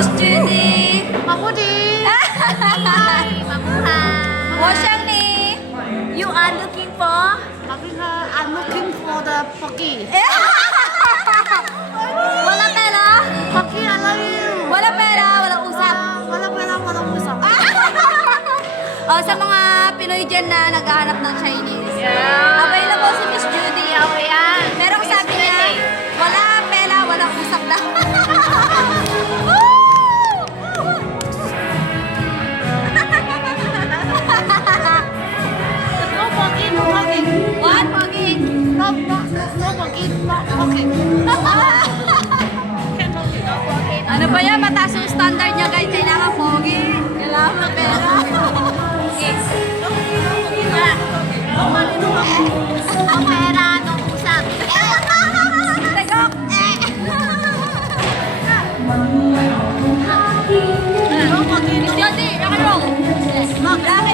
Miss Judy. Mabuti! What's your name? You are looking for? I'm looking for the Pocky. Wala pera? Pocky, I love you! Wala pera, walang usap. Wala pera, walang usap. O, sa mga Pinoy dyan na naghahanap ng Chinese. Yeah. Available si Miss Judy. Oh, yan. Pero ang sabi niya, wala pera, walang usap lang. No Pocky, no Pocky. What? Pogi? No Pocky, no Pocky. Ano ba yan? Mataas yung standard niya guys. Kailangan pogi. Kailangan pera. Yes. No pera, no usap. Tagak. No Pocky, Miss no Jody, rock and roll. Rock and roll.